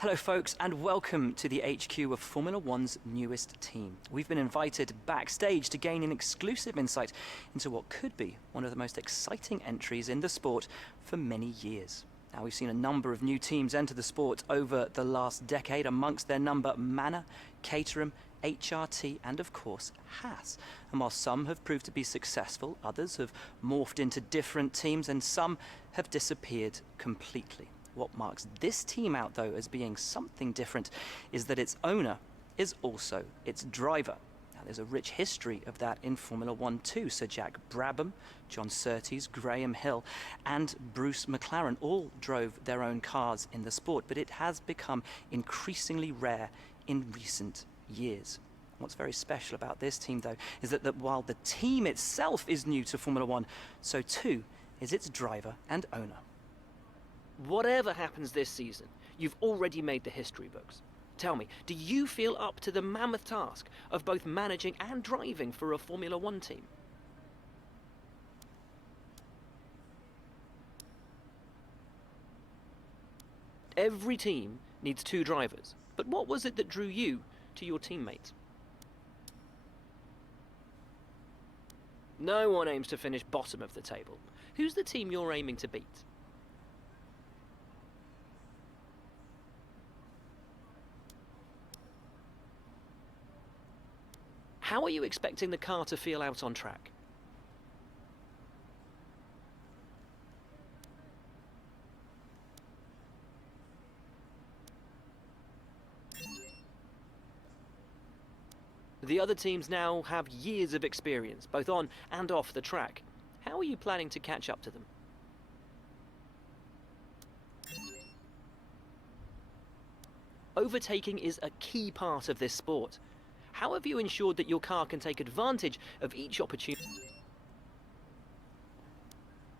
Hello folks and welcome to the HQ of Formula One's newest team. We've been invited backstage to gain an exclusive insight into what could be one of the most exciting entries in the sport for many years. Now we've seen a number of new teams enter the sport over the last decade, amongst their number Manor, Caterham, HRT and of course Haas. And while some have proved to be successful, others have morphed into different teams and some have disappeared completely. What marks this team out, though, as being something different is that its owner is also its driver. Now, there's a rich history of that in Formula One too. Sir Jack Brabham, John Surtees, Graham Hill and Bruce McLaren all drove their own cars in the sport, but it has become increasingly rare in recent years. What's very special about this team, though, is that while the team itself is new to Formula One, so too is its driver and owner. Whatever happens this season, you've already made the history books. Tell me, do you feel up to the mammoth task of both managing and driving for a Formula One team? Every team needs two drivers, but what was it that drew you to your teammates? No one aims to finish bottom of the table. Who's the team you're aiming to beat? How are you expecting the car to feel out on track? The other teams now have years of experience, both on and off the track. How are you planning to catch up to them? Overtaking is a key part of this sport. How have you ensured that your car can take advantage of each opportunity?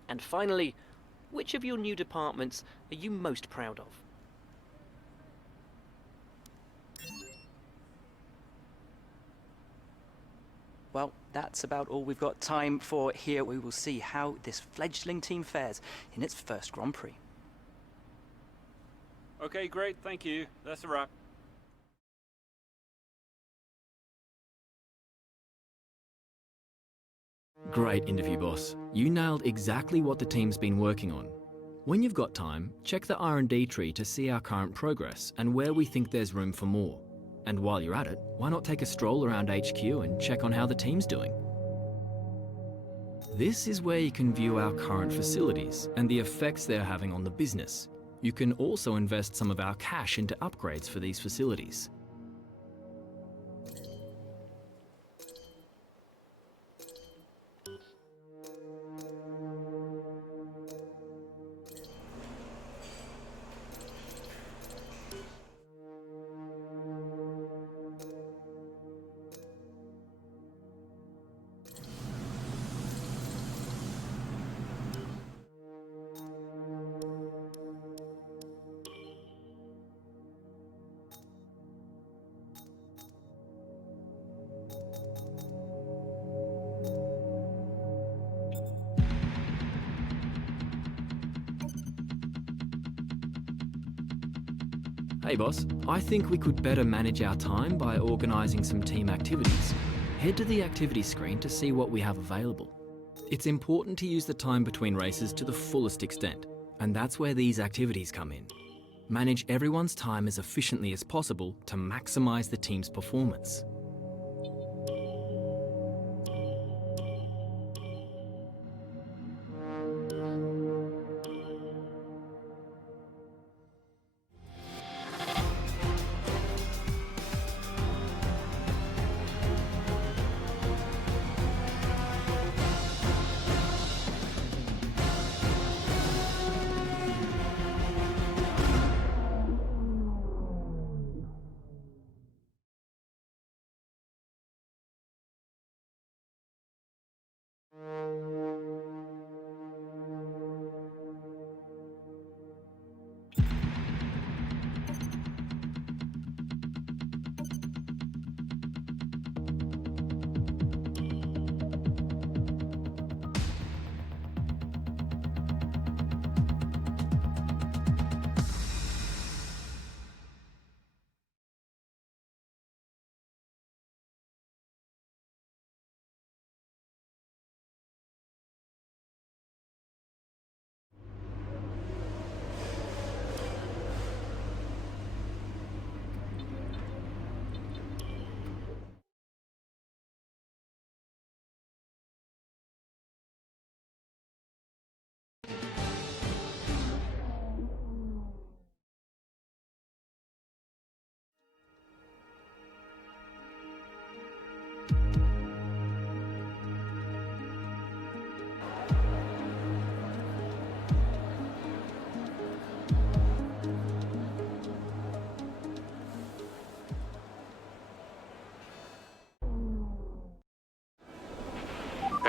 And finally, which of your new departments are you most proud of? Well, that's about all we've got time for here. We will see how this fledgling team fares in its first Grand Prix. Okay, great, thank you. That's a wrap. Great interview, boss. You nailed exactly what the team's been working on. When you've got time, check the R&D tree to see our current progress and where we think there's room for more. And while you're at it, why not take a stroll around HQ and check on how the team's doing? This is where you can view our current facilities and the effects they're having on the business. You can also invest some of our cash into upgrades for these facilities. Hey boss, I think we could better manage our time by organising some team activities. Head to the activity screen to see what we have available. It's important to use the time between races to the fullest extent, and that's where these activities come in. Manage everyone's time as efficiently as possible to maximise the team's performance.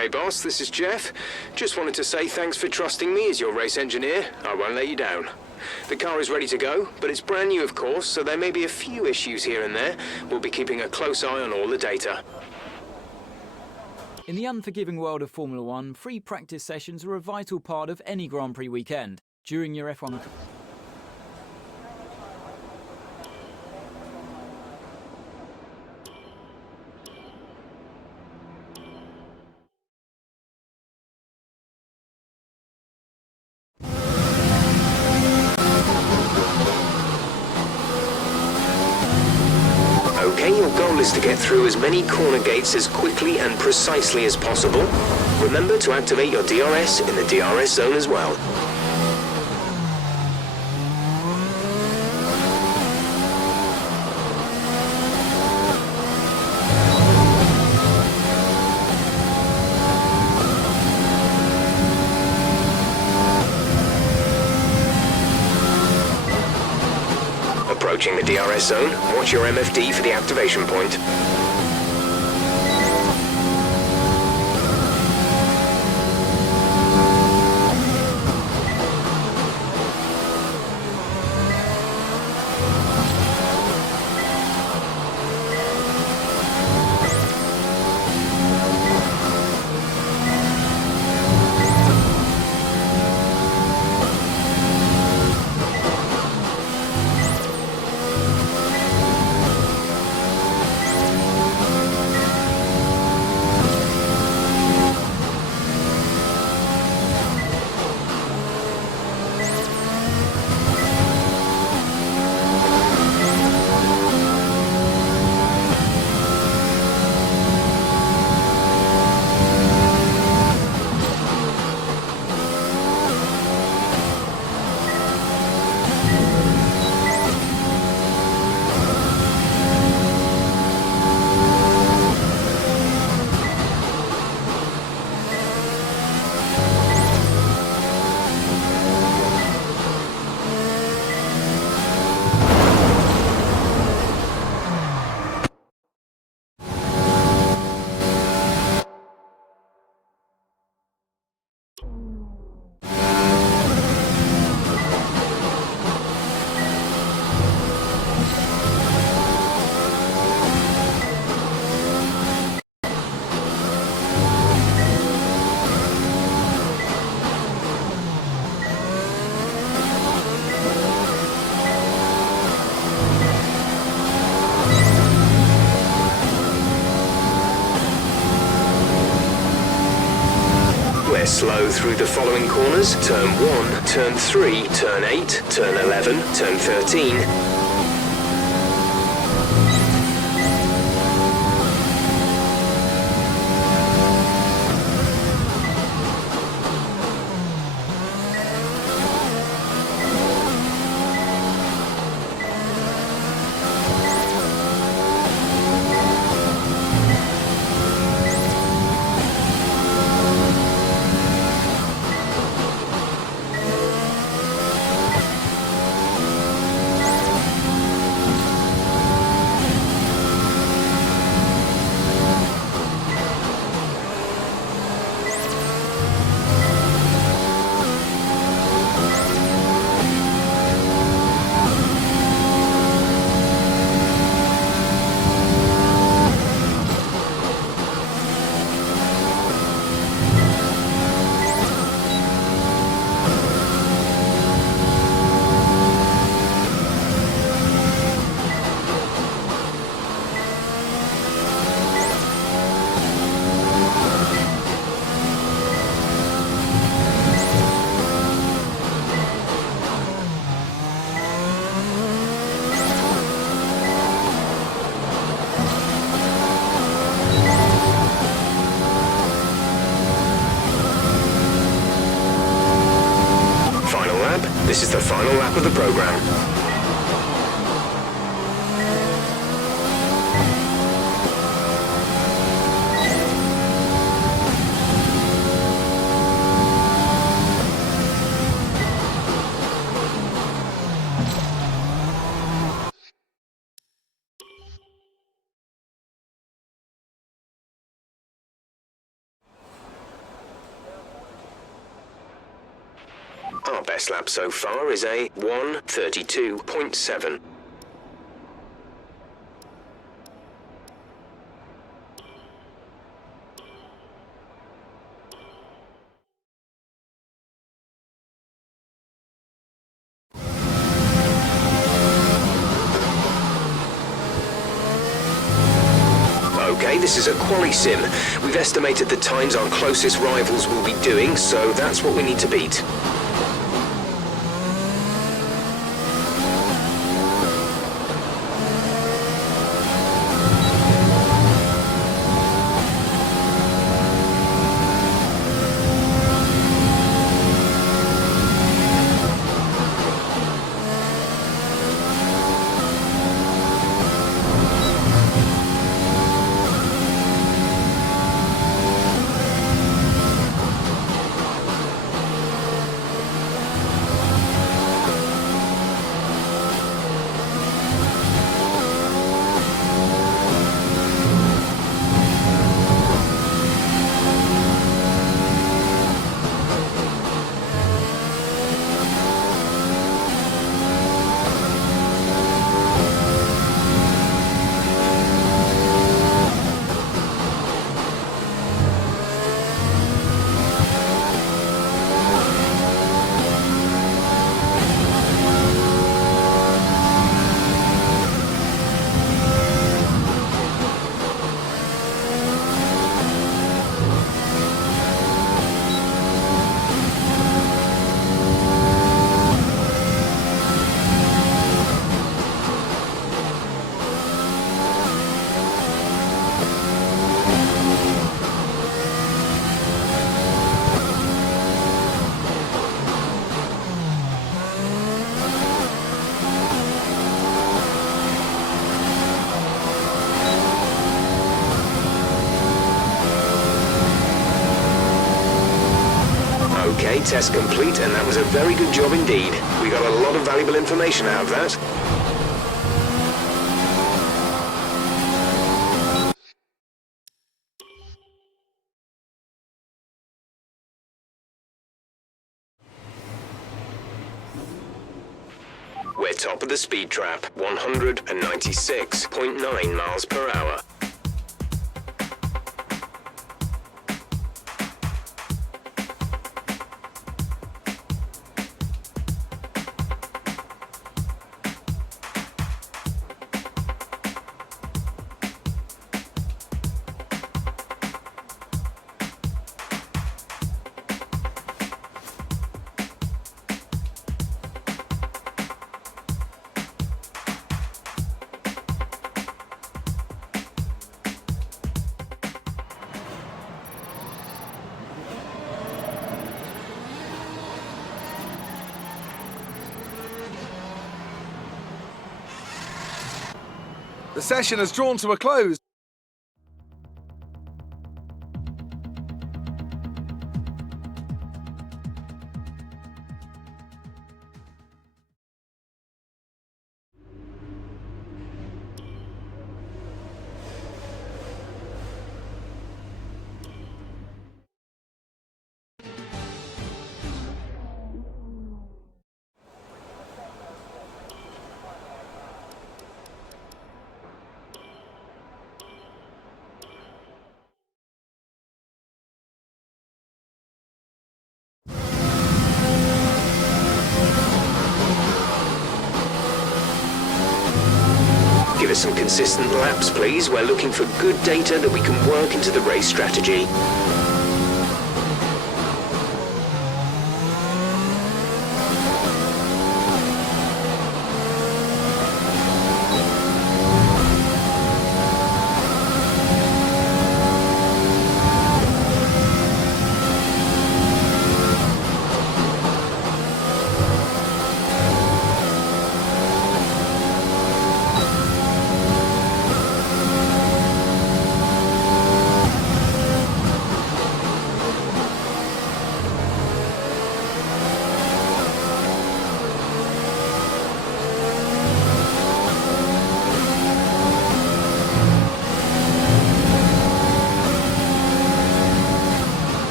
Hey boss, this is Jeff. Just wanted to say thanks for trusting me as your race engineer. I won't let you down. The car is ready to go, but it's brand new of course, so there may be a few issues here and there. We'll be keeping a close eye on all the data. In the unforgiving world of Formula One, free practice sessions are a vital part of any Grand Prix weekend. During your F1... Okay, your goal is to get through as many corner gates as quickly and precisely as possible. Remember to activate your DRS in the DRS zone as well. Approaching the DRS zone, watch your MFD for the activation point. We're slow through the following corners: turn 1, turn 3, turn 8, turn 11, turn 13. best lap so far is a 1:32.7. Okay, this is a quali sim. We've estimated the times our closest rivals will be doing, so that's what we need to beat. Okay, test complete, and that was a very good job indeed. We got a lot of valuable information out of that. We're top of the speed trap, 196.9 miles per hour. The session has drawn to a close. Give us some consistent laps, please. We're looking for good data that we can work into the race strategy.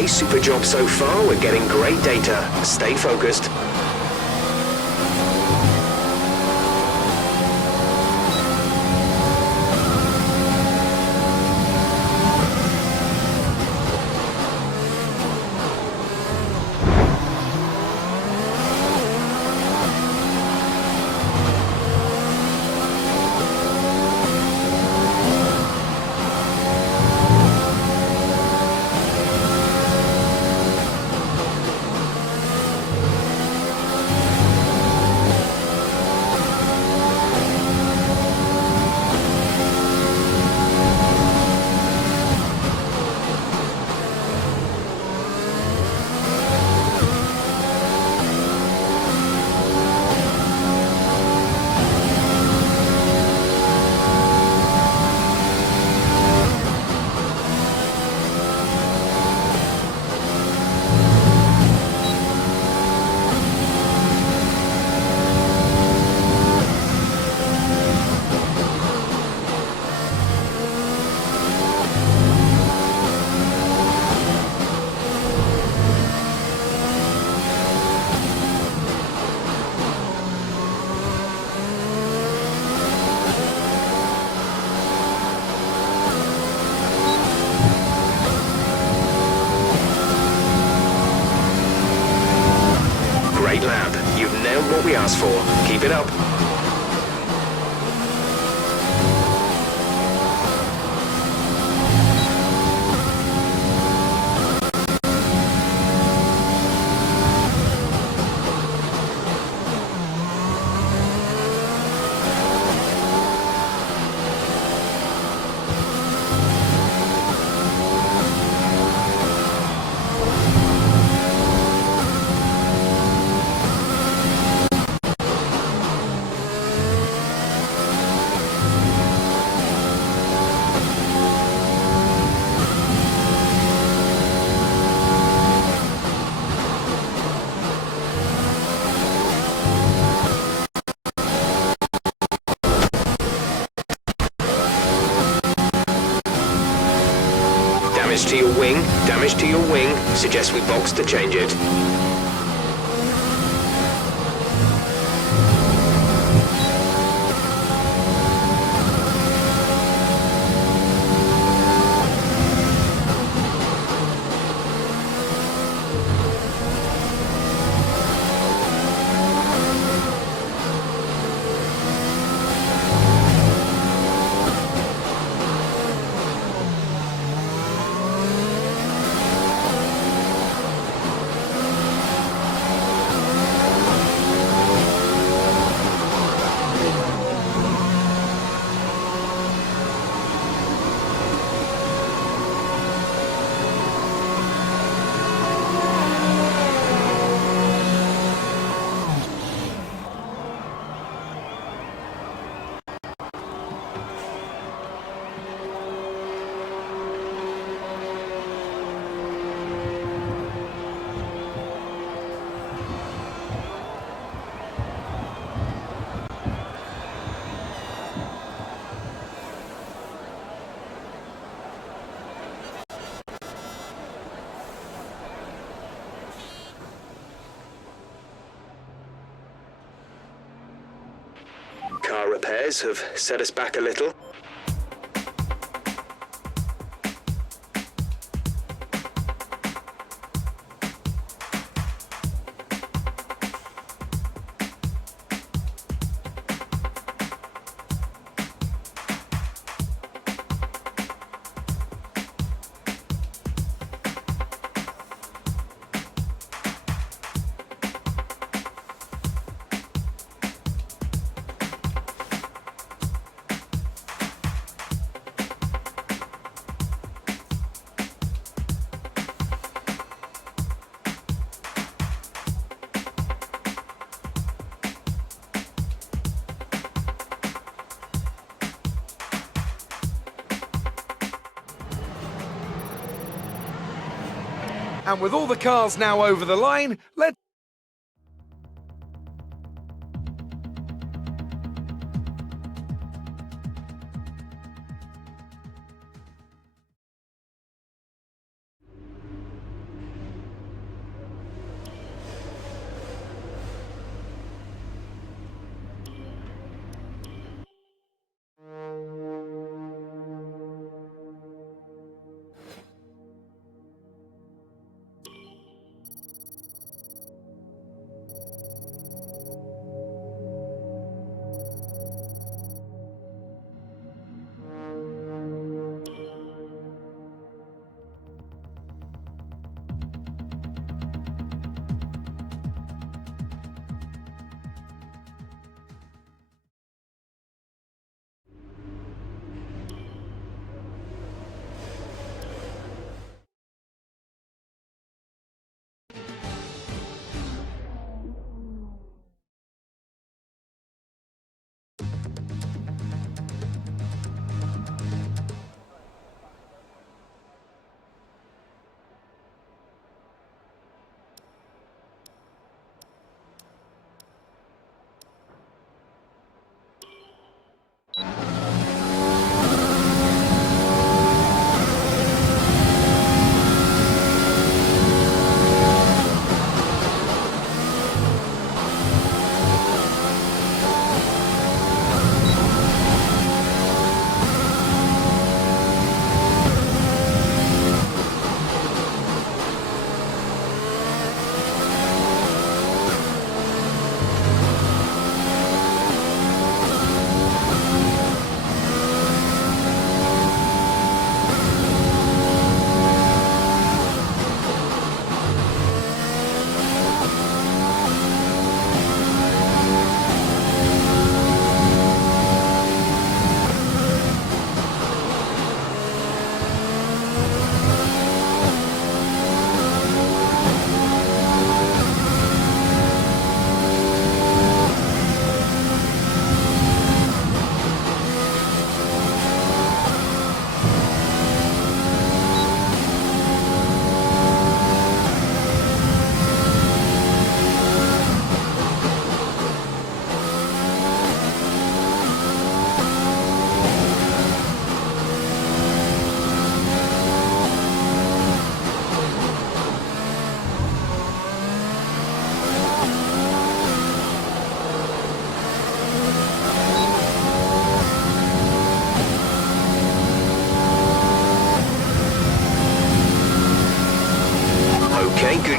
Okay, super job so far. We're getting great data. Stay focused. Great lap. You've nailed what we asked for. Keep it up. Damage to your wing. Damage to your wing. Suggest we box to change it. Car repairs have set us back a little. And with all the cars now over the line, let's...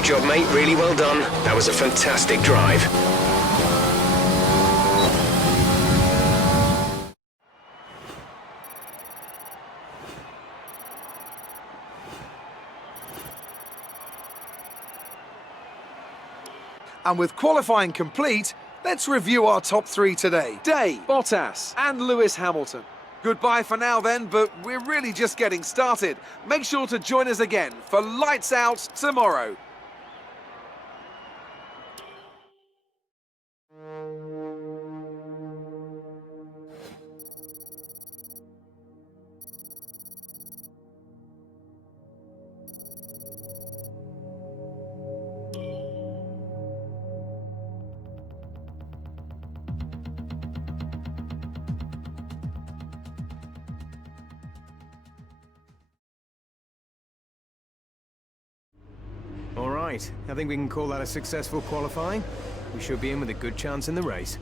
Great job, mate. Really well done. That was a fantastic drive. And with qualifying complete, let's review our top three today. Day, Bottas and Lewis Hamilton. Goodbye for now then, but we're really just getting started. Make sure to join us again for Lights Out tomorrow. All right, I think we can call that a successful qualifying. We should be in with a good chance in the race.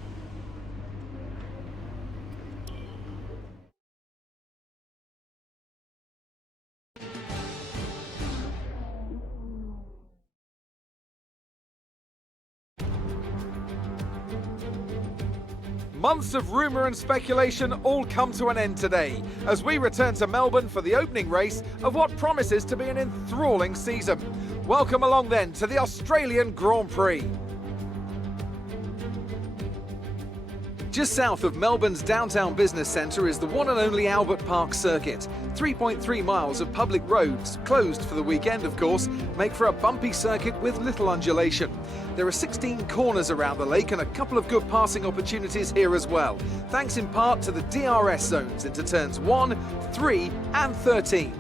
Months of rumour and speculation all come to an end today as we return to Melbourne for the opening race of what promises to be an enthralling season. Welcome along then to the Australian Grand Prix. Just south of Melbourne's downtown business centre is the one and only Albert Park circuit. 3.3 miles of public roads, closed for the weekend of course, make for a bumpy circuit with little undulation. There are 16 corners around the lake and a couple of good passing opportunities here as well, thanks in part to the DRS zones into turns 1, 3 and 13.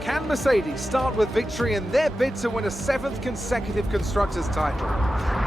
Can Mercedes start with victory in their bid to win a 7th consecutive Constructors' title?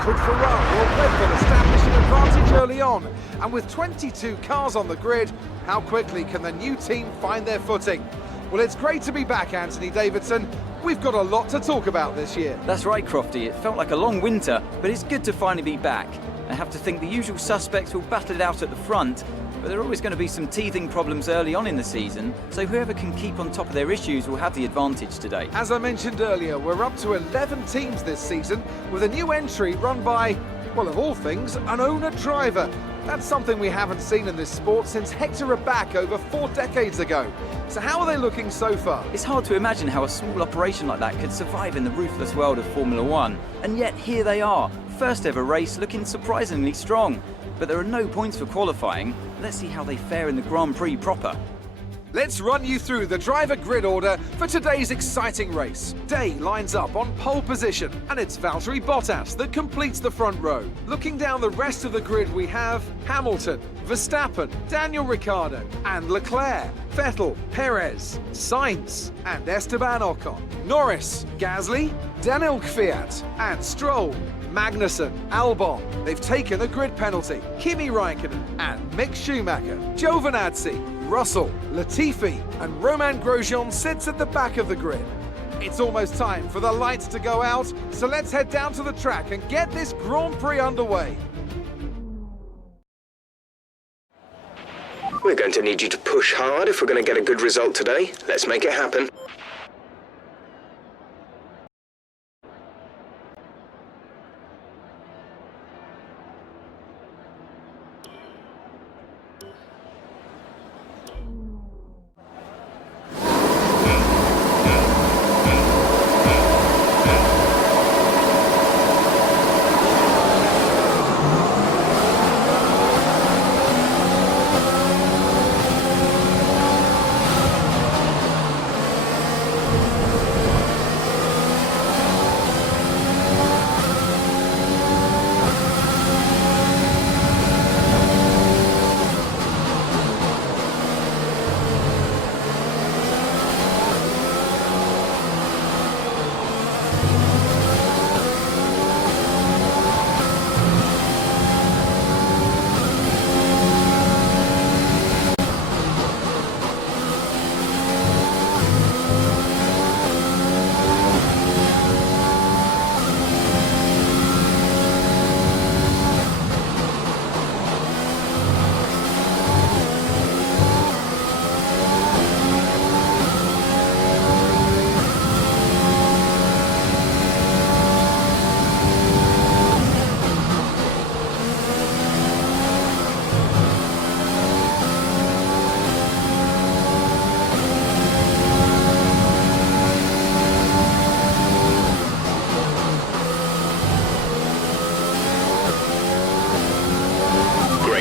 Could Ferrari or Red Bull establish an advantage early on? And with 22 cars on the grid, how quickly can the new team find their footing? Well, it's great to be back, Anthony Davidson. We've got a lot to talk about this year. That's right, Crofty. It felt like a long winter, but it's good to finally be back. I have to think the usual suspects will battle it out at the front, but there are always going to be some teething problems early on in the season, so whoever can keep on top of their issues will have the advantage today. As I mentioned earlier, we're up to 11 teams this season, with a new entry run by, well, of all things, an owner-driver. That's something we haven't seen in this sport since Hector Raback over 4 decades ago. So how are they looking so far? It's hard to imagine how a small operation like that could survive in the ruthless world of Formula One. And yet here they are, first ever race looking surprisingly strong. But there are no points for qualifying. Let's see how they fare in the Grand Prix proper. Let's run you through the driver grid order for today's exciting race. Day lines up on pole position, and it's Valtteri Bottas that completes the front row. Looking down the rest of the grid, we have Hamilton, Verstappen, Daniel Ricciardo, and Leclerc, Vettel, Perez, Sainz, and Esteban Ocon. Norris, Gasly, Daniel Kvyat, and Stroll. Magnussen, Albon, they've taken a grid penalty. Kimi Raikkonen and Mick Schumacher. Giovinazzi, Russell, Latifi and Romain Grosjean sits at the back of the grid. It's almost time for the lights to go out, so let's head down to the track and get this Grand Prix underway. We're going to need you to push hard if we're going to get a good result today. Let's make it happen.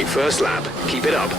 great first lap. Keep it up.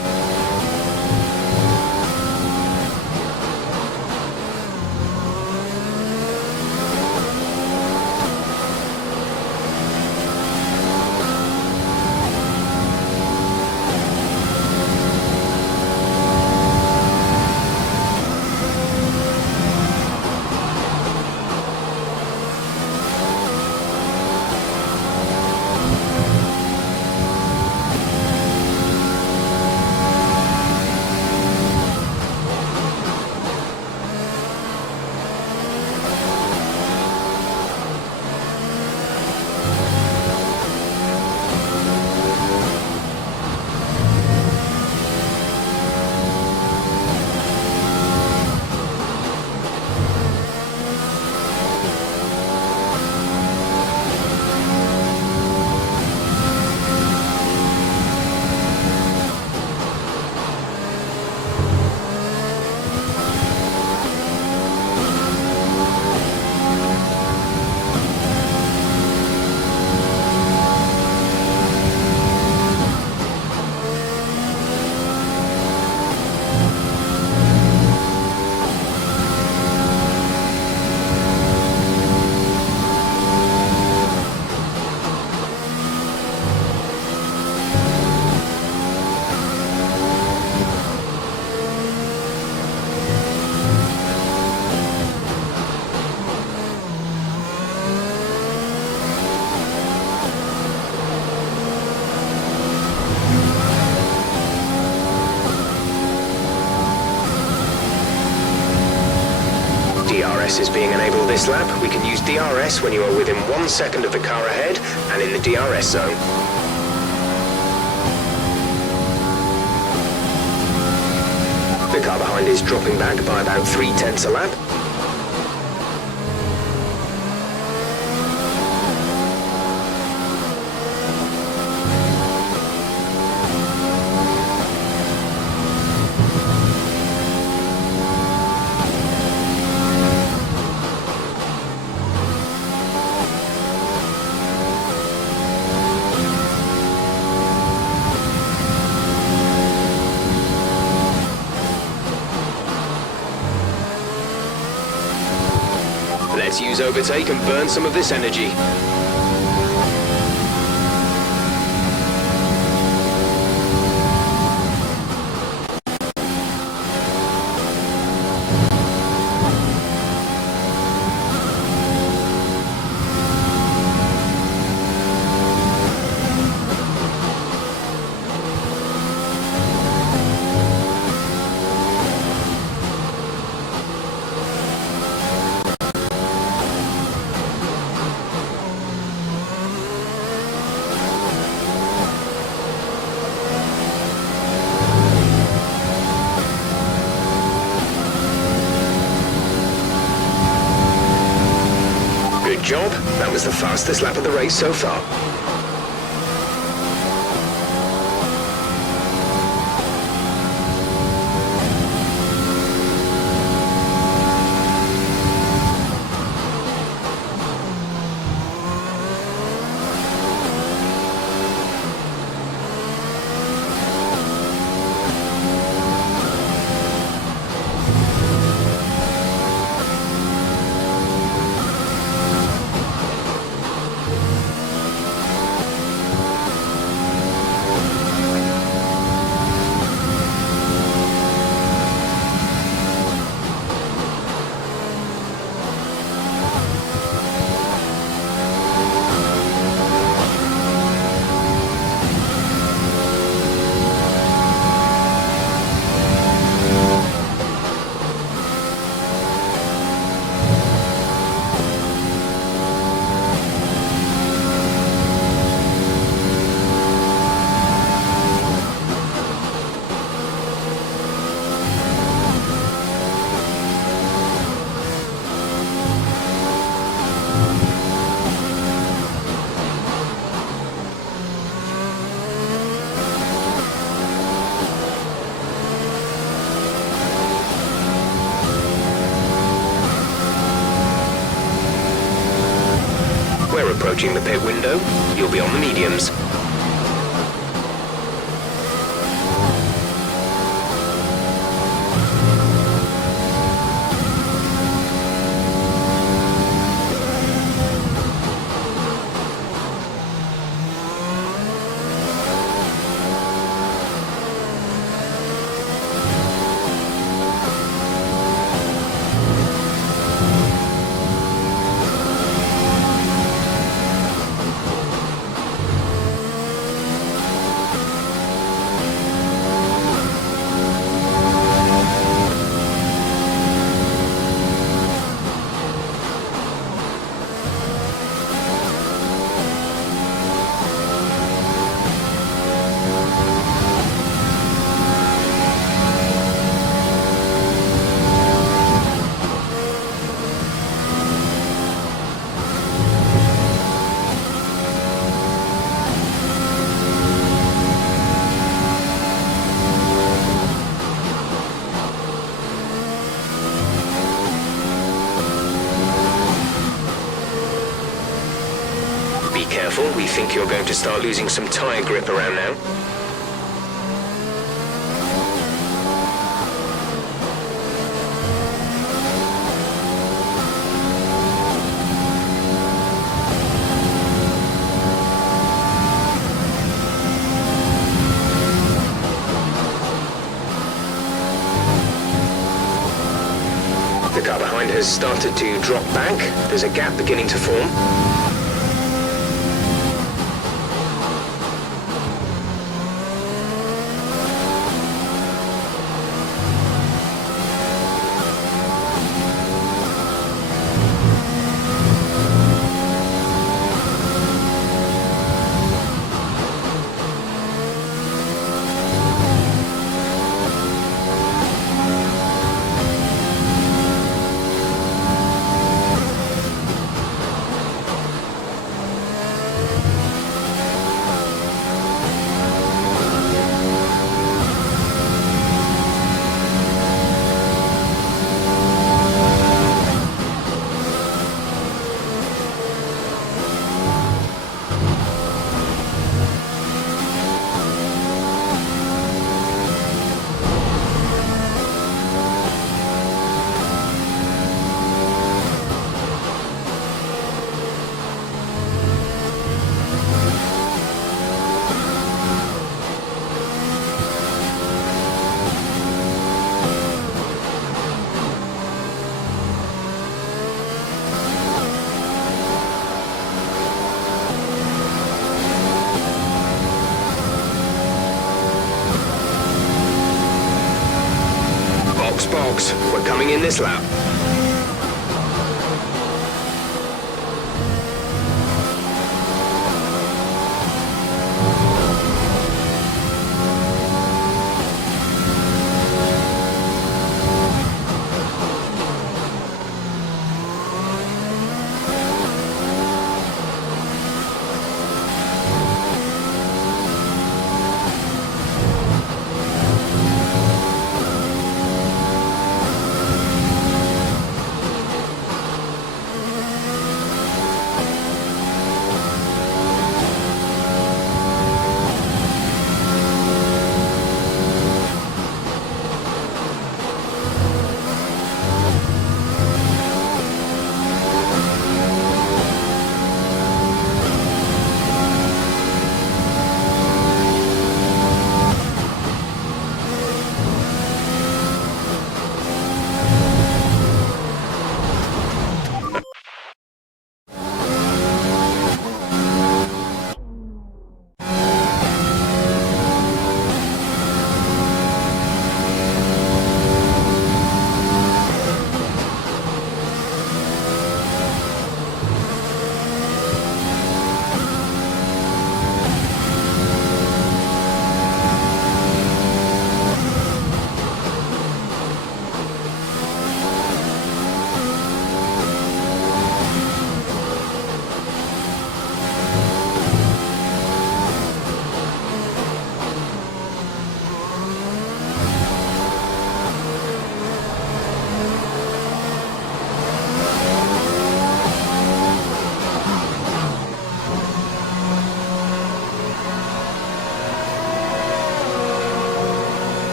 DRS is being enabled this lap. We can use DRS when you are within 1 second of the car ahead and in the DRS zone. The car behind is dropping back by about 3/10 a lap. Let's use overtake and burn some of this energy. Good job. That was the fastest lap of the race so far. We're approaching the pit window. You'll be on the mediums. Be careful, we think you're going to start losing some tyre grip around now. The car behind has started to drop back. There's a gap beginning to form. Box, we're coming in this lap.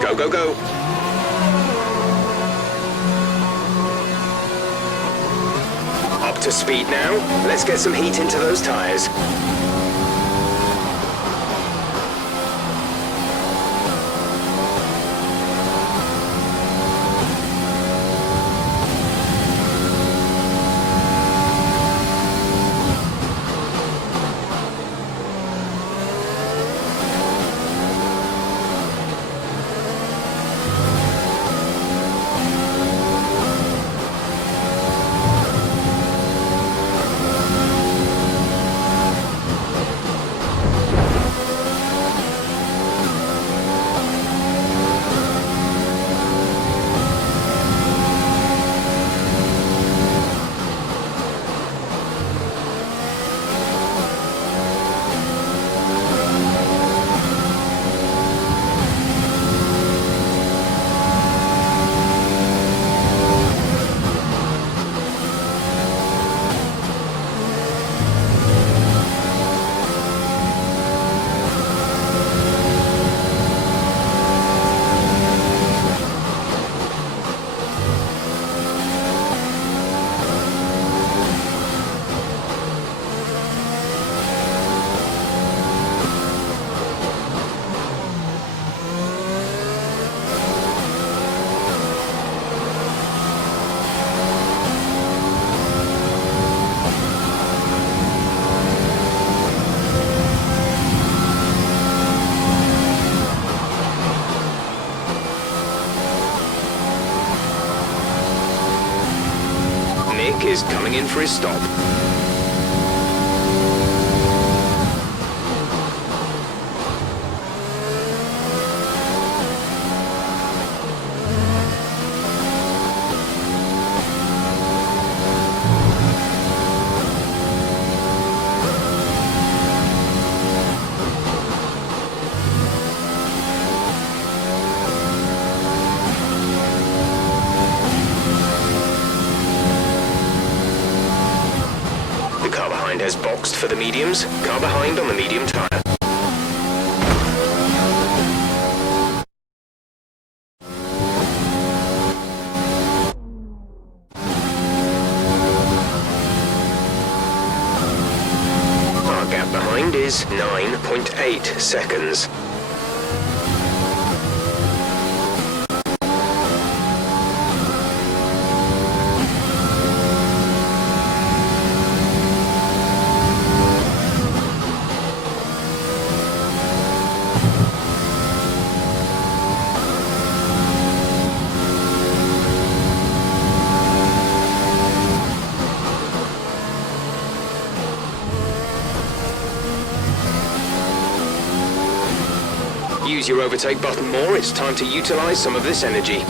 Go, go, go. Up to speed now. Let's get some heat into those tyres. truck is coming in for his stop. Has boxed for the mediums, car behind on the medium tyre. Our gap behind is 9.8 seconds. Use your overtake button more, it's time to utilize some of this energy.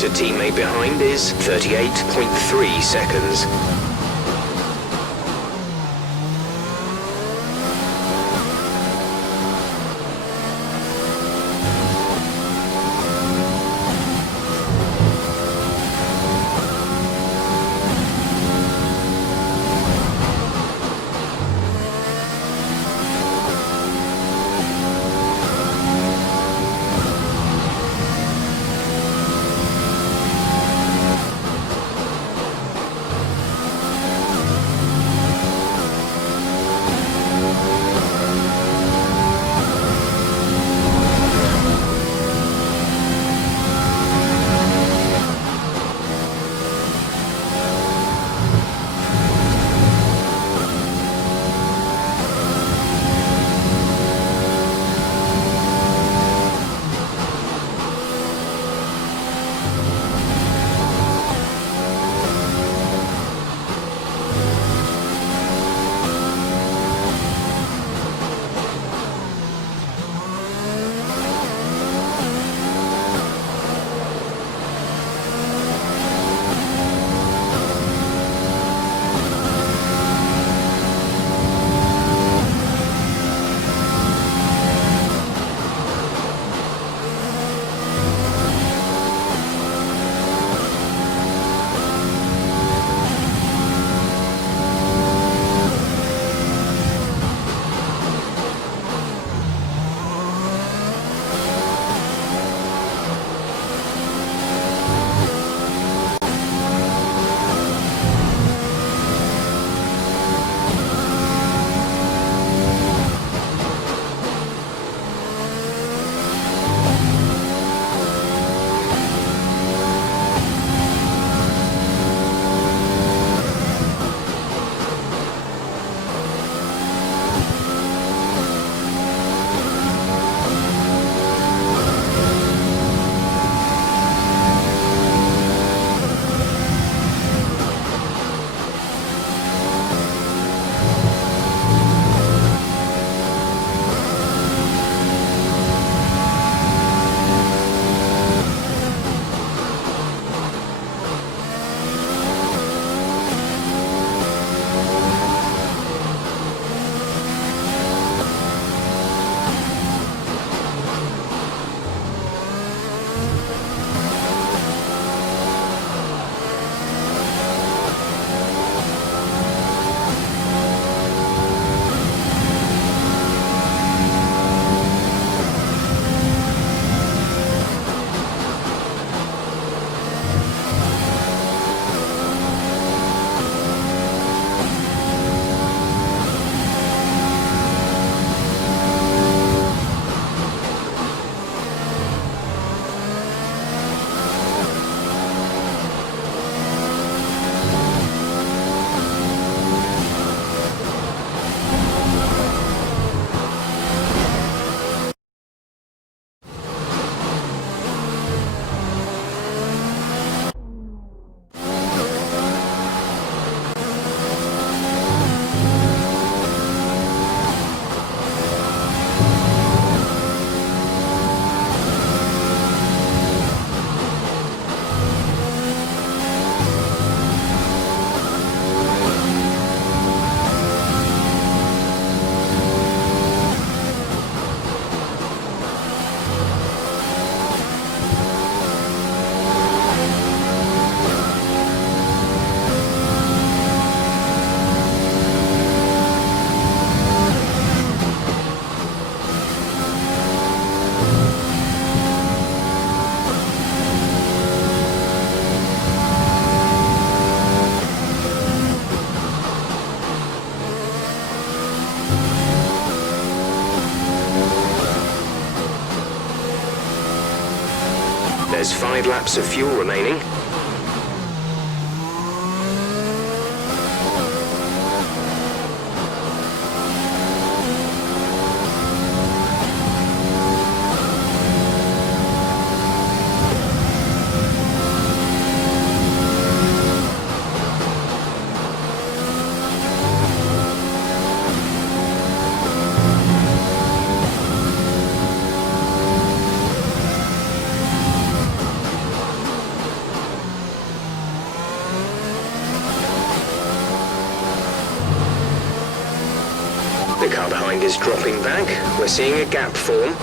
To teammate behind is 38.3 seconds. There's 5 laps of fuel remaining. The car behind is dropping back. We're seeing a gap form.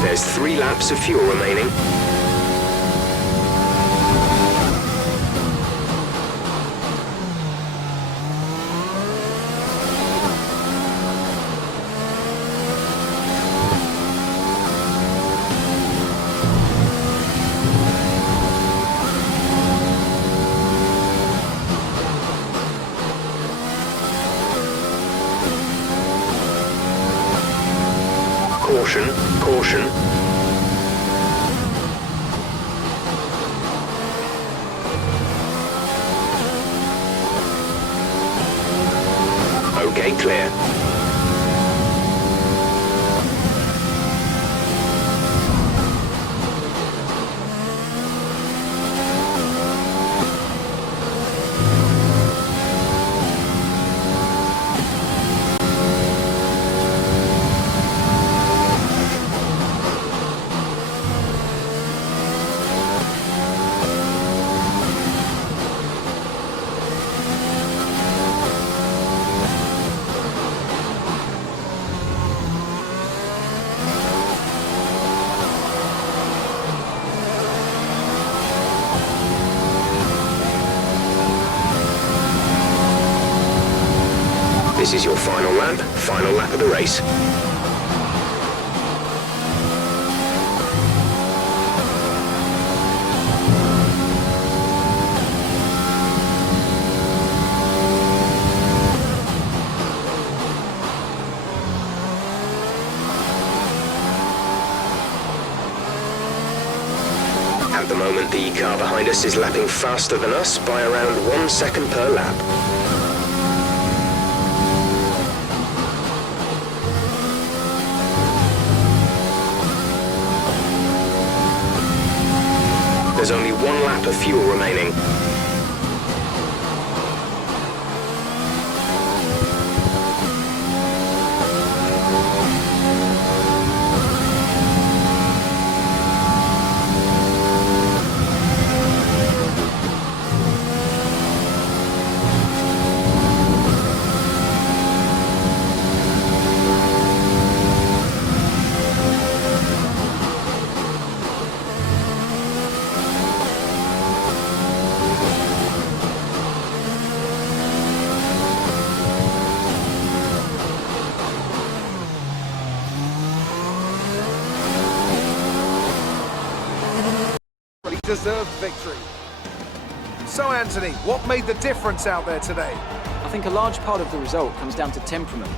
There's 3 laps of fuel remaining. Caution, caution. Okay, clear. This is your final lap of the race. At the moment, the car behind us is lapping faster than us by around 1 second per lap. There's only 1 lap of fuel remaining. Deserved victory. So Anthony, what made the difference out there today? I think a large part of the result comes down to temperament.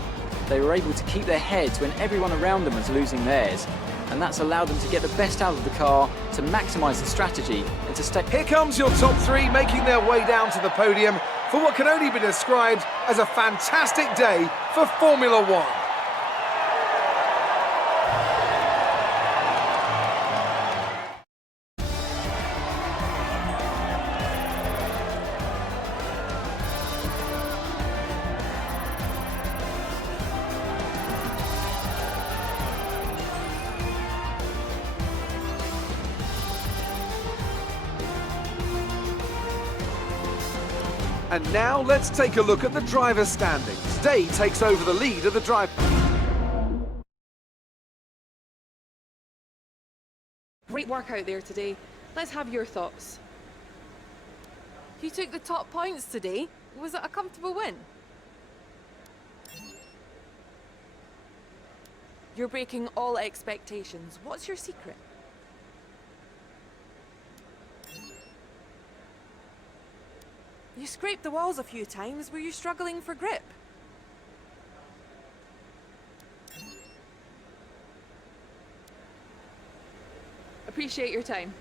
They were able to keep their heads when everyone around them was losing theirs. and that's allowed them to get the best out of the car, to maximise the strategy, and to stay... Here comes your top three making their way down to the podium for what can only be described as a fantastic day for Formula One. And now let's take a look at the driver's standings. Day takes over the lead of the drive. Great work out there today. Let's have your thoughts. You took the top points today. Was it a comfortable win? You're breaking all expectations. What's your secret? You scraped the walls a few times. Were you struggling for grip? Appreciate your time.